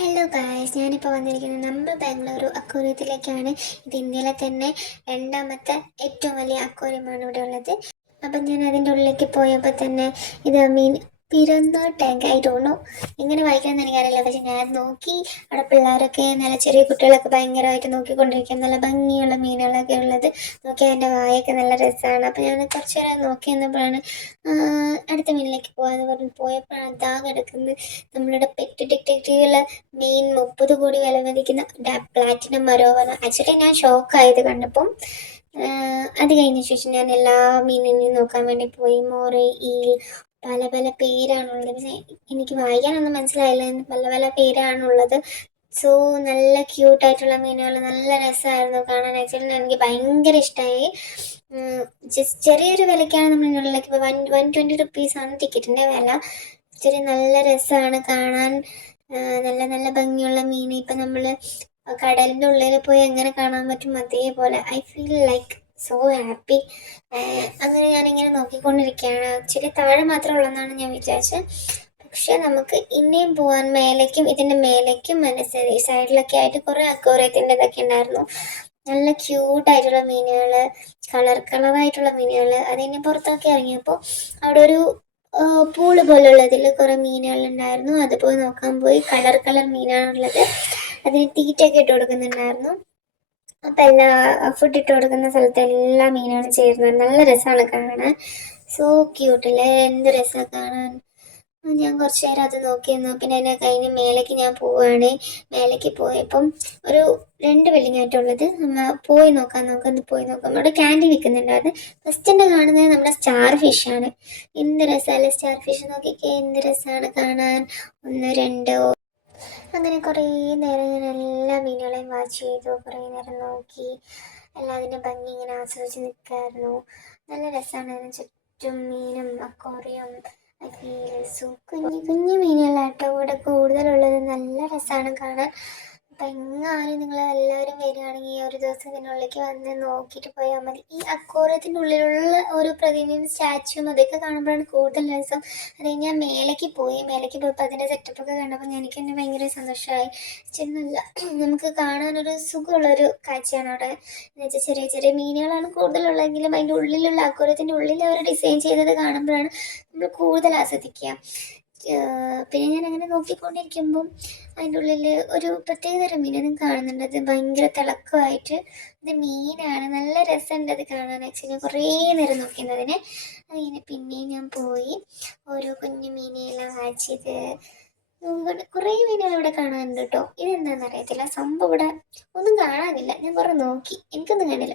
Hello guys, ഞാനിപ്പോൾ വന്നിരിക്കുന്നത് നമ്മുടെ ബാംഗ്ലൂരു അക്വേറിയത്തിലേക്കാണ്. ഇത് ഇന്ത്യയിലെ തന്നെ രണ്ടാമത്തെ ഏറ്റവും വലിയ അക്വേറിയമാണ് ഇവിടെ ഉള്ളത്. അപ്പം ഞാൻ അതിൻ്റെ ഉള്ളിലേക്ക് പോയപ്പോൾ തന്നെ ഇത് മീൻ പിറന്ന ടാങ്ക് ആയി തോന്നുന്നു. എങ്ങനെ വായിക്കണമെന്ന് എനിക്കറിയില്ല, പക്ഷെ ഞാൻ നോക്കി. അവിടെ പിള്ളേരൊക്കെ നല്ല ചെറിയ കുട്ടികളൊക്കെ ഭയങ്കരമായിട്ട് നോക്കിക്കൊണ്ടിരിക്കുക. നല്ല ഭംഗിയുള്ള മീനുകളൊക്കെ ഉള്ളത് നോക്കി. അതിൻ്റെ വായൊക്കെ നല്ല രസമാണ്. അപ്പം ഞാൻ കുറച്ച് നേരം നോക്കി നിന്നപ്പോഴാണ് അടുത്ത മീനിലേക്ക് പോകാമെന്ന് പറഞ്ഞ് പോയപ്പോഴാണ് അതാ കിടക്കുന്നത് നമ്മളുടെ പെറ്റ് ഡിറ്റക്റ്റീവിലെ മെയിൻ 30 കോടി വില മതിക്കുന്ന പ്ലാറ്റിനം മരോവർ. ആക്ച്വലി ഞാൻ ഷോക്കായത് കണ്ടപ്പം. അത് കഴിഞ്ഞ ശേഷം ഞാൻ എല്ലാ മീനിനെയും നോക്കാൻ വേണ്ടി പോയി. മോറ്, ഈൽ, പല പല പേരാണുള്ളത്. പക്ഷേ എനിക്ക് വായിക്കാനൊന്നും മനസ്സിലായില്ല, പല പല പേരാണുള്ളത്. സോ നല്ല ക്യൂട്ടായിട്ടുള്ള മീനുകൾ, നല്ല രസമായിരുന്നു കാണാൻ. ആക്ച്വലി എനിക്ക് ഭയങ്കര ഇഷ്ടമായി. ജസ്റ്റ് ചെറിയൊരു വിലയ്ക്കാണ് നമ്മൾ ഇതിനുള്ളിലേക്ക് ഇപ്പോൾ 120 റുപ്പീസാണ് ടിക്കറ്റിൻ്റെ വില. ആക്ച്വലി നല്ല രസമാണ് കാണാൻ. നല്ല നല്ല ഭംഗിയുള്ള മീൻ ഇപ്പം നമ്മൾ കടലിൻ്റെ ഉള്ളിൽ പോയി എങ്ങനെ കാണാൻ പറ്റും അതേപോലെ I feel like so happy. അങ്ങനെ ഞാനിങ്ങനെ നോക്കിക്കൊണ്ടിരിക്കുകയാണ്. ആക്ച്വലി താഴെ മാത്രമേ ഉള്ളതെന്നാണ് ഞാൻ വിചാരിച്ചത്. പക്ഷെ നമുക്ക് ഇനിയും പോകാൻ മേലേക്കും ഇതിൻ്റെ മേലേക്കും സൈഡിലൊക്കെ ആയിട്ട് കുറേ അക്വേറിയത്തിൻ്റെ ഇതൊക്കെ ഉണ്ടായിരുന്നു. നല്ല ക്യൂട്ടായിട്ടുള്ള മീനുകൾ, കളറായിട്ടുള്ള മീനുകൾ. അതിന് പുറത്തൊക്കെ ഇറങ്ങിയപ്പോൾ അവിടെ ഒരു പൂള് പോലുള്ളതിൽ കുറേ മീനുകളുണ്ടായിരുന്നു. അത് പോയി നോക്കാൻ പോയി. കളർ മീനാണുള്ളത്. അതിന് തീറ്റയൊക്കെ ഇട്ട് കൊടുക്കുന്നുണ്ടായിരുന്നു. അപ്പം ഫുഡ് ഇട്ട് കൊടുക്കുന്ന സ്ഥലത്ത് എല്ലാ മീനുകളും ചേരുന്നത് നല്ല രസമാണ് കാണാൻ. സോ ക്യൂട്ടല്ലേ, എന്ത് രസമാണ് കാണാൻ. ഞാൻ കുറച്ച് നേരം അത് നോക്കി നിന്നു. പിന്നെ അതിനെ കഴിഞ്ഞ് മേലേക്ക് ഞാൻ പോവുകയാണ്. മേലേക്ക് പോയപ്പം ഒരു 2 ബിൽഡിംഗ് ആയിട്ടുള്ളത്. നമ്മൾ പോയി നോക്കാം. അവിടെ ക്യാൻഡി വിൽക്കുന്നുണ്ടായിരുന്നു. ഫസ്റ്റ് തന്നെ കാണുന്നത് നമ്മുടെ സ്റ്റാർ ഫിഷാണ്. എന്ത് രസമല്ലേ സ്റ്റാർ ഫിഷ്, നോക്കിക്കേ എന്ത് രസമാണ് കാണാൻ. 1 2 അങ്ങനെ കുറേ നേരം ഞാൻ എല്ലാ മീനുകളെയും വാച്ച് ചെയ്തു. കുറേ നേരം നോക്കി എല്ലാത്തിൻ്റെ ഭംഗി ഇങ്ങനെ ആസ്വദിച്ച് നിൽക്കായിരുന്നു. നല്ല രസമാണ്. അതിന് ചുറ്റും മീനും അക്വേറിയം കുഞ്ഞു കുഞ്ഞു മീനുകളാട്ടോ ഇവിടെ കൂടുതലുള്ളത്. നല്ല രസമാണ് കാണാൻ. അപ്പം എങ്ങാനും നിങ്ങൾ എല്ലാവരും വരികയാണെങ്കിൽ ഒരു ദിവസം ഇതിനുള്ളിലേക്ക് വന്ന് നോക്കിയിട്ട് പോയാൽ മതി. ഈ അക്വേറിയത്തിൻ്റെ ഉള്ളിലുള്ള ഓരോ പ്രതിമയും സ്റ്റാച്ചുവും അതൊക്കെ കാണുമ്പോഴാണ് കൂടുതൽ രസം. അത് കഴിഞ്ഞാൽ മേലേക്ക് പോയപ്പോൾ അതിൻ്റെ സെറ്റപ്പൊക്കെ കണ്ടപ്പോൾ എനിക്ക് തന്നെ ഭയങ്കര സന്തോഷമായി. ചെന്നല്ല നമുക്ക് കാണാനൊരു സുഖമുള്ളൊരു കാഴ്ചയാണ് അവിടെ. എന്ന് വെച്ചാൽ ചെറിയ ചെറിയ മീനുകളാണ് കൂടുതലുള്ളതെങ്കിലും അതിൻ്റെ ഉള്ളിലുള്ള അക്വേറിയത്തിൻ്റെ ഉള്ളിൽ അവർ ഡിസൈൻ ചെയ്തത് കാണുമ്പോഴാണ് നമ്മൾ കൂടുതൽ ആസ്വദിക്കുക. പിന്നെ ഞാൻ അങ്ങനെ നോക്കിക്കൊണ്ടിരിക്കുമ്പം അതിൻ്റെ ഉള്ളിൽ ഒരു പ്രത്യേകതരം മീനും കാണുന്നുണ്ട്. അത് ഭയങ്കര തിളക്കമായിട്ട്. ഇത് മീനാണ്, നല്ല രസമുണ്ട് അത് കാണാൻ. ആക്ച്വലി കുറേ നേരം നോക്കിയിരുന്നതിന്. അതിന് പിന്നെയും ഞാൻ പോയി ഓരോ കുഞ്ഞു മീനെല്ലാം വാച്ച് ചെയ്ത് കുറേ മീനുകൾ ഇവിടെ കാണാനുണ്ട് കേട്ടോ. ഇതെന്താണെന്ന് അറിയത്തില്ല, സംഭവം ഇവിടെ ഒന്നും കാണാനില്ല. ഞാൻ കുറേ നോക്കി, എനിക്കൊന്നും കാണില്ല.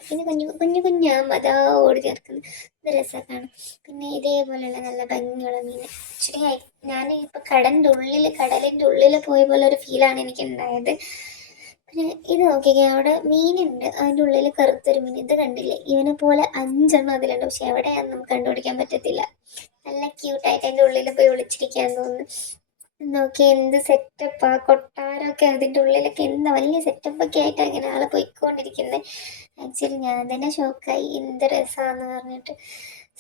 പിന്നെ കുഞ്ഞാകുമ്പോൾ അതാ ഓടി ചേർക്കുന്നത്. ഇത് രസമാണ്. പിന്നെ ഇതേപോലെയുള്ള നല്ല ഭംഗിയുള്ള മീൻ. ആക്ച്വലി ഞാൻ ഇപ്പോൾ കടലിൻ്റെ ഉള്ളിൽ പോയ പോലെ ഒരു ഫീലാണ് എനിക്ക് ഉണ്ടായത്. പിന്നെ ഇത് നോക്കിക്കേ, അവിടെ മീനുണ്ട്. അതിൻ്റെ ഉള്ളിൽ കറുത്തൊരു മീൻ. ഇത് കണ്ടില്ലേ, ഇവനെ പോലെ 5 എണ്ണം അതിലുണ്ട്. പക്ഷെ എവിടെയാണെന്ന് നമുക്ക് കണ്ടുപിടിക്കാൻ പറ്റത്തില്ല. നല്ല ക്യൂട്ടായിട്ട് അതിൻ്റെ ഉള്ളിൽ പോയി ഒളിച്ചിരിക്കാൻ തോന്നുന്നു. നോക്കി എന്ത് സെറ്റപ്പാ, കൊട്ടാരമൊക്കെ അതിൻ്റെ ഉള്ളിലൊക്കെ എന്താ വലിയ സെറ്റപ്പൊക്കെ ആയിട്ട് അങ്ങനെ ആൾ പോയിക്കൊണ്ടിരിക്കുന്നത്. ആക്ച്വലി ഞാൻ തന്നെ ഷോക്കായി, എന്ത് രസമാണെന്ന് പറഞ്ഞിട്ട്.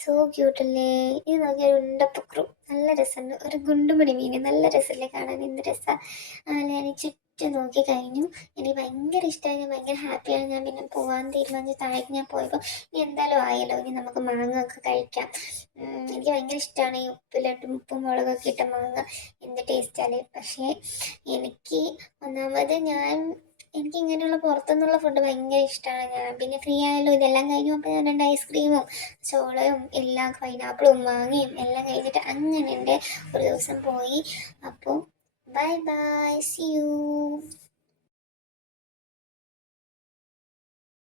സോ ക്യൂട്ടല്ലേ. ഇത് നോക്കിയാൽ ഒരു ഉണ്ടപ്പക്രു, നല്ല രസമുണ്ട്. ഒരു ഗുണ്ടുമണി മീൻ, നല്ല രസമല്ലേ കാണാൻ, എന്ത് രസമാണ്. അങ്ങനെ ഞാൻ ചുറ്റും നോക്കി കഴിഞ്ഞു. എനിക്ക് ഭയങ്കര ഇഷ്ടമായി, ഞാൻ ഭയങ്കര ഹാപ്പിയാണ്. ഞാൻ പിന്നെ പോകാൻ തീരുമാനിച്ച് താഴേക്ക് ഞാൻ പോയപ്പോൾ ഇനി എന്തായാലും ആയല്ലോ, ഇനി നമുക്ക് മാങ്ങ ഒക്കെ കഴിക്കാം. എനിക്ക് ഭയങ്കര ഇഷ്ടമാണ് ഈ ഉപ്പും മുളകൊക്കെ ഇട്ട മാങ്ങ. എന്ത് ടേസ്റ്റാണ്. പക്ഷേ എനിക്ക് ഒന്നാമത് എനിക്ക് ഇങ്ങനെയുള്ള പുറത്തുനിന്നുള്ള ഫുഡ് ഭയങ്കര ഇഷ്ടമാണ്. ഞാൻ പിന്നെ ഫ്രീ ആയാലും ഇതെല്ലാം കഴിഞ്ഞു അപ്പോൾ ഞാൻ 2 ഐസ്ക്രീമും ചോളയും എല്ലാം പൈനാപ്പിളും മാങ്ങയും എല്ലാം കഴിഞ്ഞിട്ട് അങ്ങനെ എൻ്റെ ഒരു ദിവസം പോയി. അപ്പോൾ ബൈ ബൈ, സി യു.